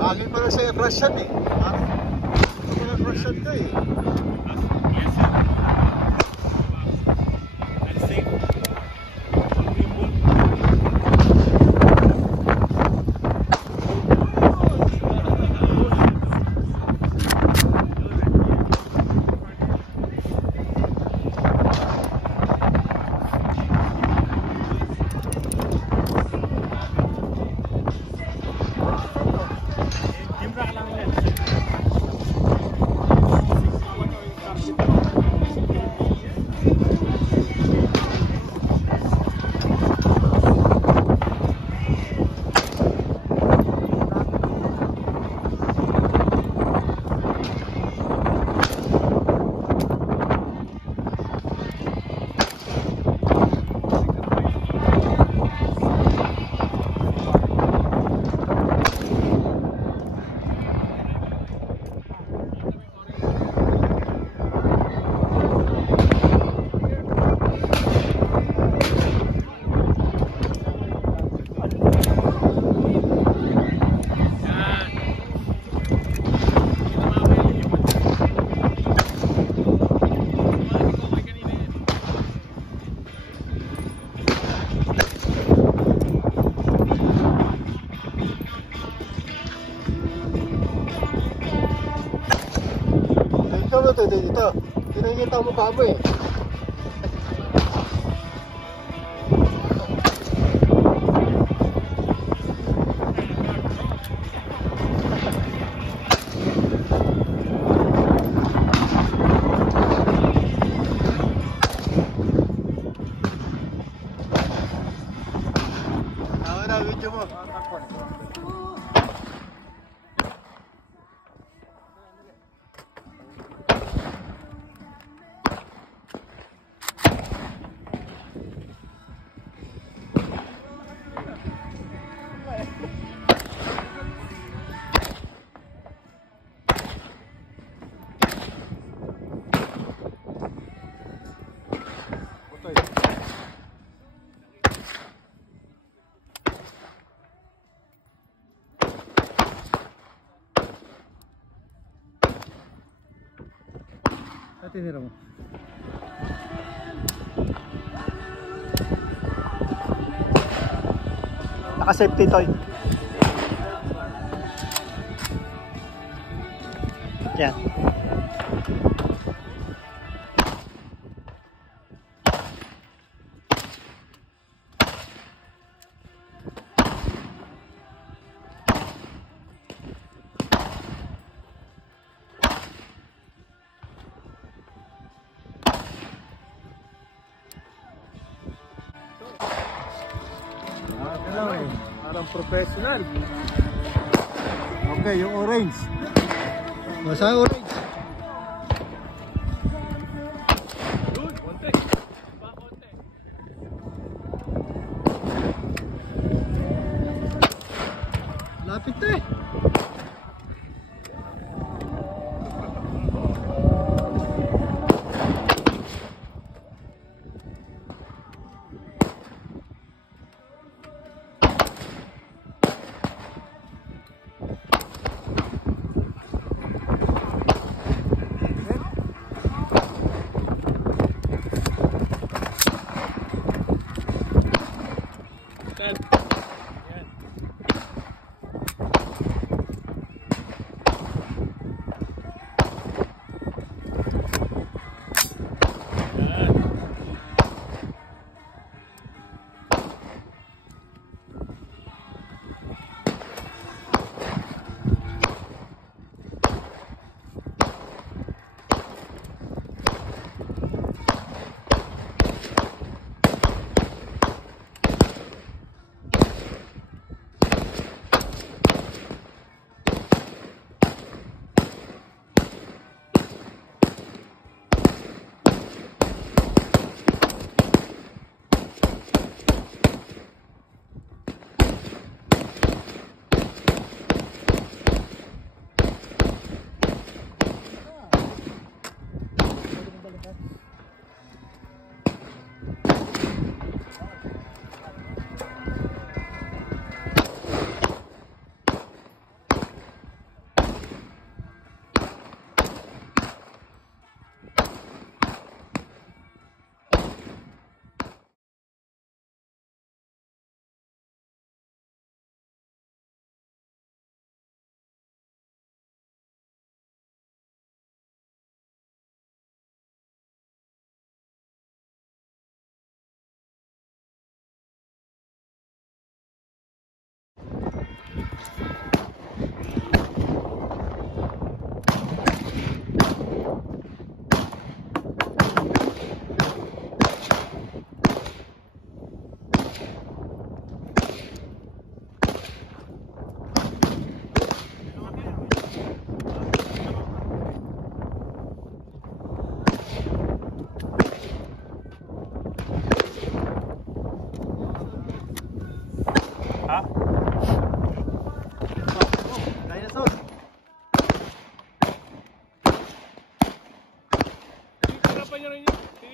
Bagay pala sa Russian eh. Parang walang Russian ka eh. Dito, kinakita mo pa mo eh. Tawa na video mo. Tinira mo. Naka-safety toy. Yan. Parang professional. Okay, yung orange. Masa orange? Lapit na eh.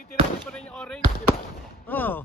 tinatid pa rin yung orange, di ba? Oo.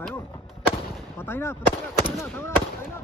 Ayun. Patay na, patay na, patay na, tama na, patay na.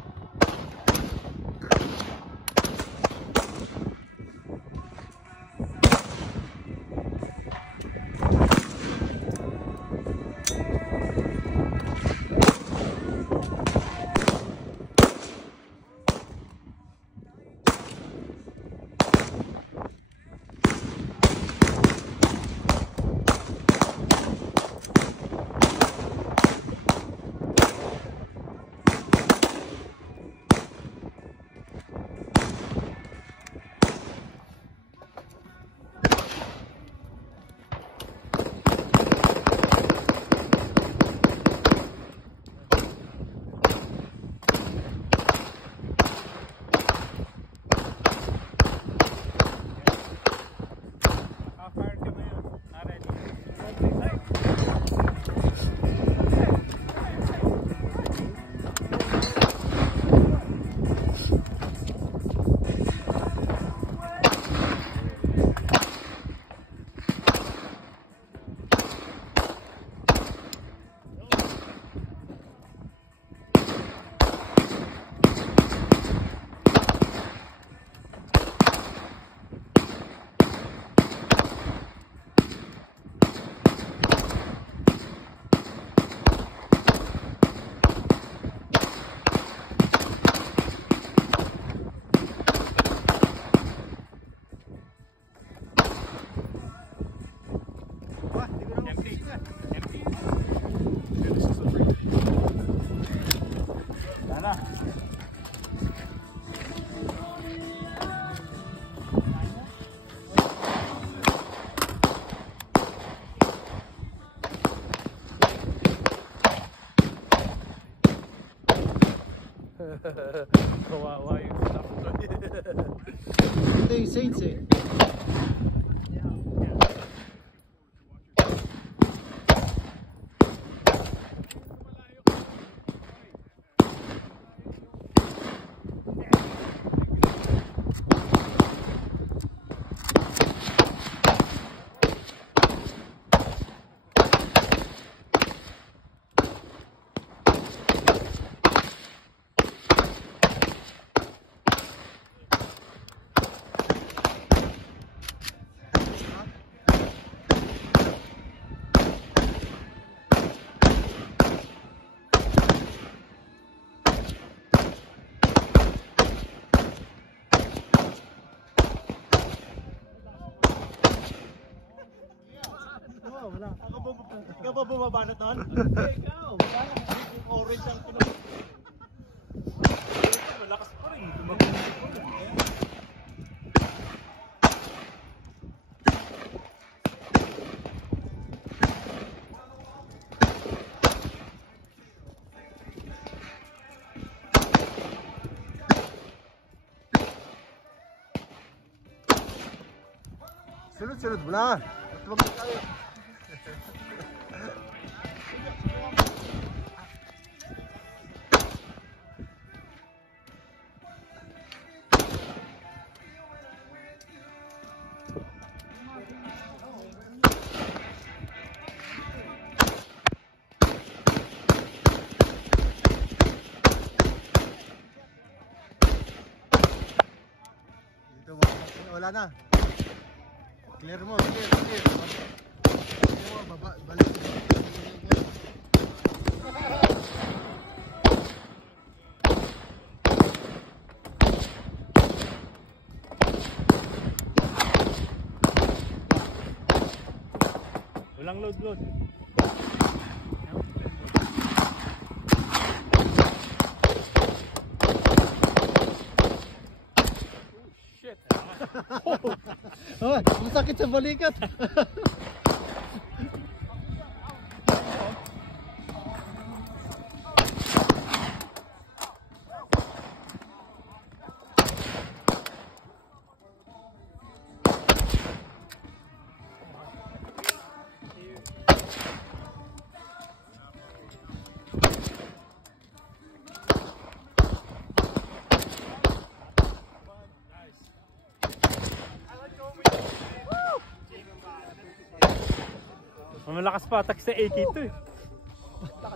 Kawawa yung stuff ko. Ito yung Saints eh. Wala. Ikaw ba bumabanat nun? Ikaw. Orange ang pinag... Malakas pa rin. Sunod-sunod mo na. At wag mo tayo. Wala na. Clear mo, clear. Balik. Walang load. Shit. Oh, ang sakit sa balikat. Malakas pa attack sa AK to eh.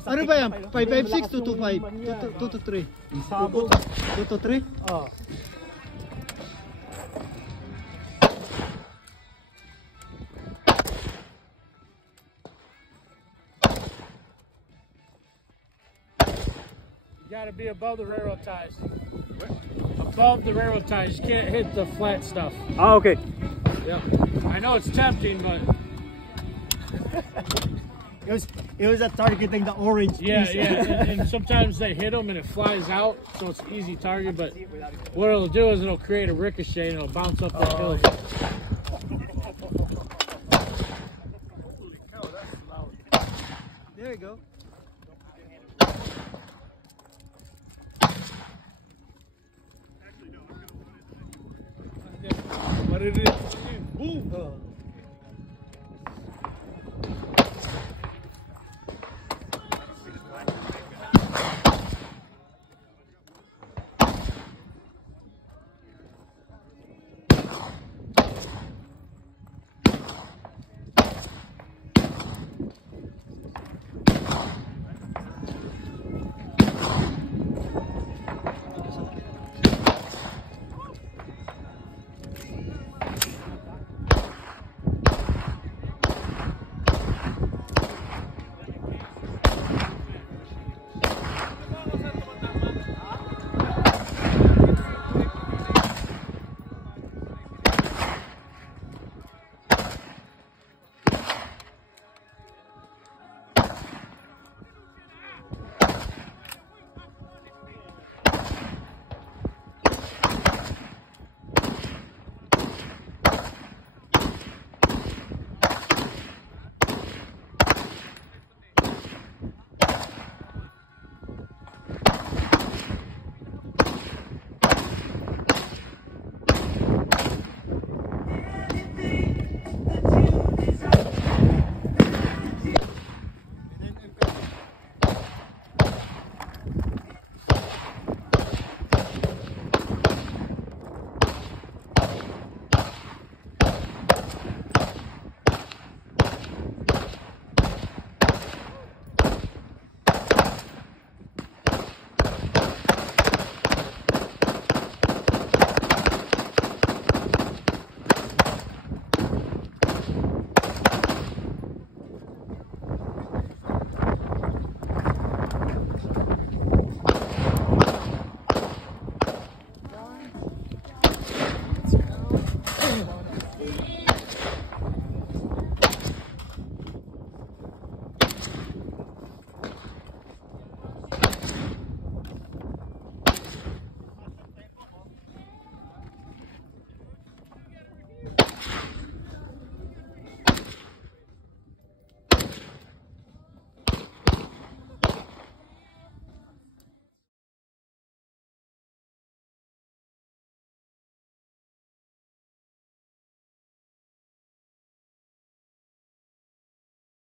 Ano ba yan? 556, 225, 2 to 3. 2 to 3? Oh. You gotta be above the railroad ties. Above the railroad ties. You can't hit the flat stuff. Ah, okay. Yeah. I know it's tempting, but It was at targeting the orange yeah, piece. and sometimes they hit them and it flies out, so it's an easy target. But what it'll do is it'll create a ricochet and it'll bounce up that hill. There you go. What did it do? Boom!